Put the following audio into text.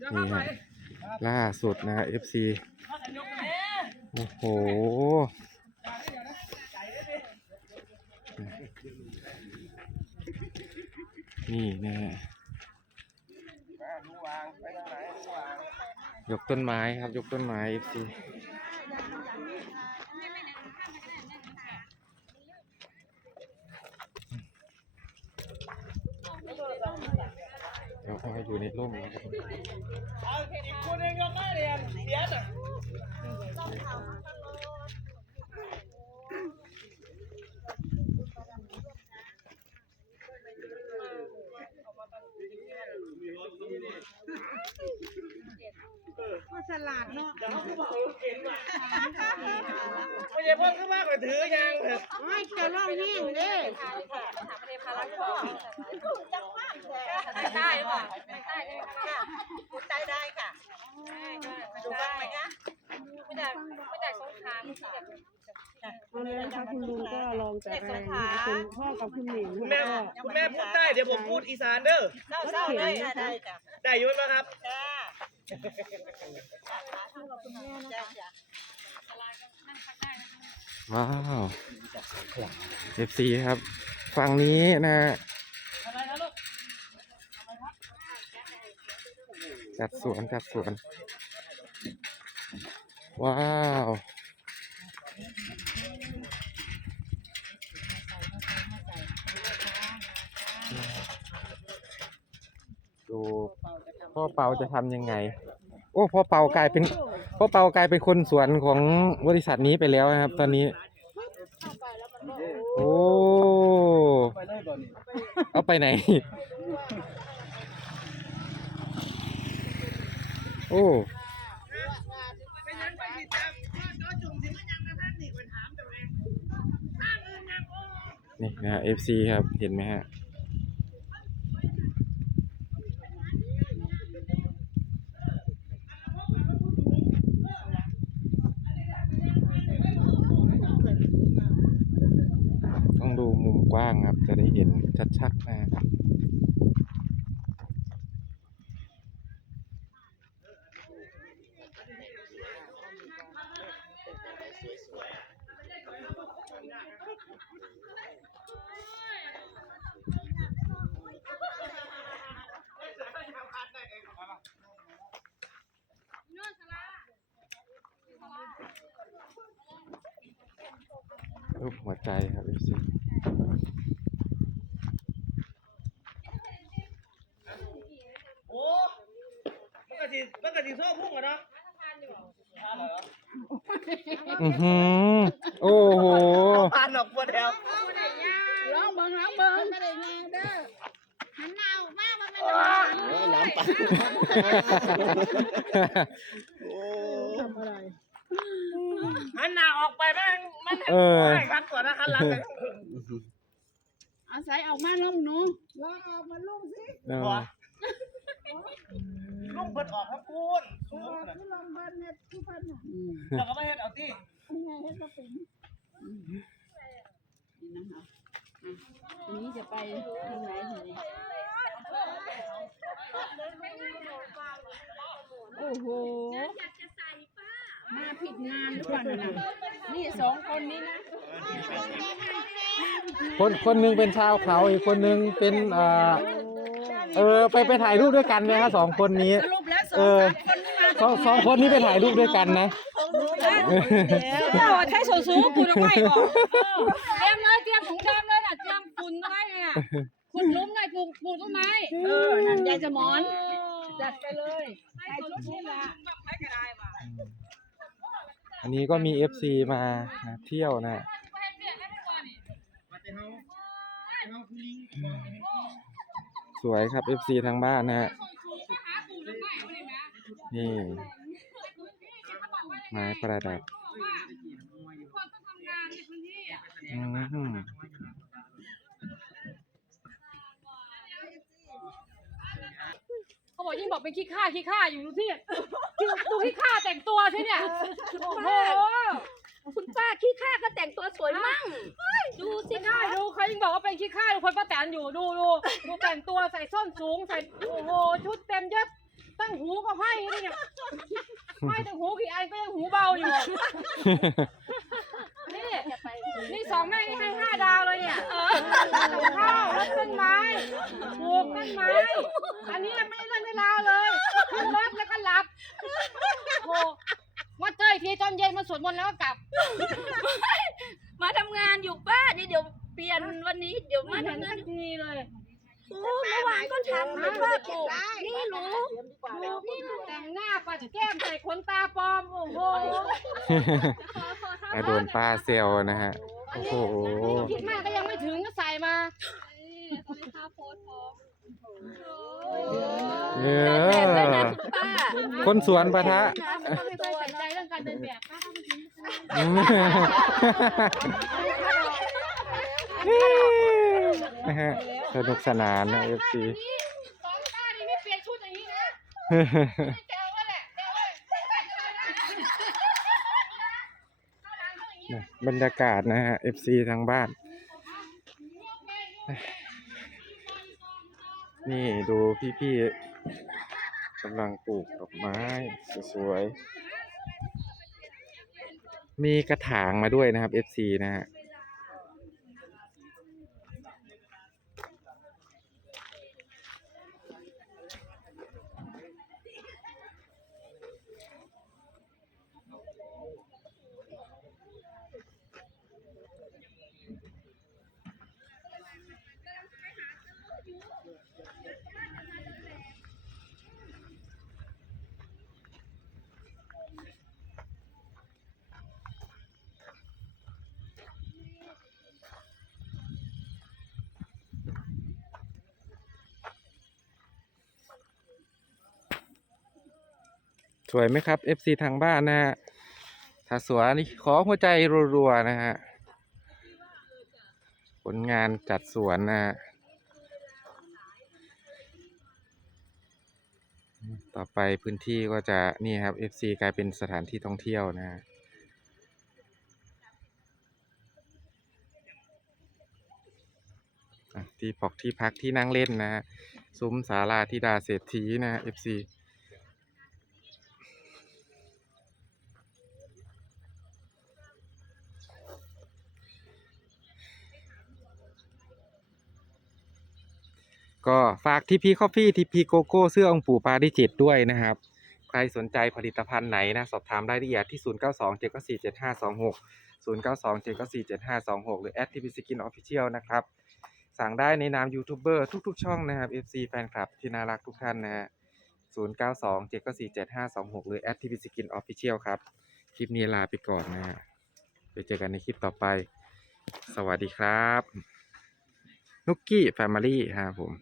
นี่ฮะล่าสุดนะฮะ FC โอ้โหนี่นะฮะยกต้นไม้ครับ ยกต้นไม้ FC เดี๋ยวเอาให้ อยู่ในร่มนะครับอีกคนเองก็ไม่เรียนเสียน่ะก็ฉลาดเนาะเดี๋ยวเขาก็บอกว่าเก่งว่ะไม่ใช่เพิ่งขึ้นมากกว่าถือยางเถอะไม่จะร้องแห้งเด้ได้หรือเปล่าได้ได้ค่ะ พูดได้ได้ค่ะดูบ้างไหมคะไม่ได้ไม่ได้สงครามที่แบบวันนี้นะคะคุณลุงก็ลองแต่แรงนะคะคุณพ่อกับคุณหนิงคุณแม่ก็คุณแม่พูดได้เดี๋ยวผมพูดอีสานเด้อเศร้าเศร้าได้ได้จ้ะได้อยู่ไหมครับจ้าว้าว FC ครับ ฝั่งนี้นะฮะ จัดสวนจัดสวน ว้าว ดูพ่อเปาจะทำยังไง โอ้พ่อเปากลายเป็นพ่อเปากลายเป็นคนสวนของบริษัทนี้ไปแล้วนะครับ ตอนนี้ โอ้ เอาไปไหน โอ้นี่นะฮะ FC ครับ เห็นไหมฮะ ต้องดูมุมกว้างครับ จะได้เห็นชัดๆนะครับ รูปหัวใจครับ FC โอ้มันกะทิมันกะทิโซ่พุ่งอะเนาะอือหือโอ้โหผ่านดอกบัว แถวร้องเบิ่งร้องเบิ่งไม่ได้แห้งเด้อหันหน้าออกมาว่ามันจะน้ำปันทำอะไรหันหน้าออกไปแม่งมันเออไม่ครับตัวนะคันหลังเลยอาศัยออกมาล้มหนูลองออกมาลุ่มสิเออลุงเปิดออกครับคุณออกที่ลองเบิ้ลเนี่ยที่พันน่ะเราก็ไม่เห็นเอาที่ยังไงให้ก็เป็น นี่นะคะทีนี้จะไปทางไหนทีนี้โอ้โหมาผิดงานหรือเปล่านะนี่สองคนนี้นะคนคนหนึงเป็นชาวเขาอีกคนหนึงเป็นเอ่อเออไปไปถ่ายรูปด้วยกันไหมครับสองคนนี้ สรุปแล้วสอเองอสามคนที่มา สองสองคนนี้ไปถ่ายรูปด้วยกันนะ เจ้าใช้สูสูปุ่นเอาไว้ก่อนเตรียมเลยเตรียมถุงดำเลยน่ะเตรียมฝุ่นเอาไว้เนี่ยขุดหลุมหน่อยปลูกปลูกต้นไม้เออนั่นยายจะมอนจัดไปเลยไปชุดนี้ละอันนี้ก็มี FC มาเที่ยวนะสวยครับ FC ทางบ้านนะฮะนี่ ไม้ประดับอืมเขาบอกยิ่งบอกเป็นขี้ข้าขี้ข้าอยู่ดูที่ดูขี้ข้าแต่งตัวใช่เนี่ยโอ้โหคุณป้าขี้ข้าก็แต่งตัวสวยมั่งดูสิค่ะดูเขายิ่งบอกว่าเป็นขี้ข้าดูคนป้าแตนอยู่ดูดูดูแต่งตัวใส่ส้นสูงใส่โอ้โหชุดเต็มยศตั้งงหูก็ห้อยเนี่ย ห้อยแต่หูกี่อันก็ยังหูเบาอยู่ นี่ นี่สองแม่นี่ให้ห้าดาวเลยเนี่ยกับข้าวรถต้นไม้ปลูกต้นไม้ อันนี้ไม่ได้เล่นเวลาวเลยขึ้นรถแล้วก็หลับโอ้มาเจออีกทีตอนเย็นมาสวดมนต์แล้วก็กลับ มาทำงานอยู่ป้านี่เดี๋ยวเปลี่ยนวันนี้เดี๋ยวไม่มาเห็นทำงาสันกทีเลย โอ้เมื่อวานก็ทำไม่ว่าปลูกนี่หนูแต่งหน้าปัดแก้มใส่ขนตาปลอม โอ้โหอะโดนป้าเซลนะฮะ โอ้โห คิดมากก็ยังไม่ถึงก็ใส่มาเอเดินแบบด้วยนะอคุณป้าคนสวนปะทะไม่ค่อยใส่ใจเรื่องการเดินแบบป้าเข้าไปถึง นะฮะสนุกสนานนะเอฟซีสองป้านี่ไม่เปลี่ยนชุดอย่างนี้นะแจวว่าแหละแจวว่าบรรยากาศนะฮะ FC ทางบ้าน นี่ดูพี่ๆกำลังปลูกดอกไม้สวยๆมีกระถางมาด้วยนะครับ FC นะฮะ สวยไหมครับ FC ทางบ้านนะฮะถ้าสวยนี่ขอหัวใจรัวๆนะฮะผลงานจัดสวนนะฮะต่อไปพื้นที่ก็จะนี่ครับ FC กลายเป็นสถานที่ท่องเที่ยวนะฮะที่ปอกที่พักที่นั่งเล่นนะฮะซุ้มศาลาธิดาเศรษฐีนะฮะ FC ก็ฝากทีพีคอฟฟี่ทีพีโกโก้เสื้อองค์ปู่ปาริจิตด้วยนะครับ ใครสนใจผลิตภัณฑ์ไหนนะ สอบถามรายละเอียดที่ 0 9 2 7 9 4 7 5 2 6 0 9 2 7 9 4 7 5 2 6 หรือทีพีสกินออฟฟิเชียลนะครับ สั่งได้ในนามยูทูบเบอร์ทุกๆ ช่องนะครับ FC แฟนคลับที่น่ารักทุกท่านนะฮะ0 9 2 7 9 4 7 5 2 6 หรือทีพีสกินออฟฟิเชียลครับ คลิปนี้ลาไปก่อนนะฮะไปเจอกันในคลิปต่อไป สวัสดีครับ นุกกี้แฟมิลี่ครับผม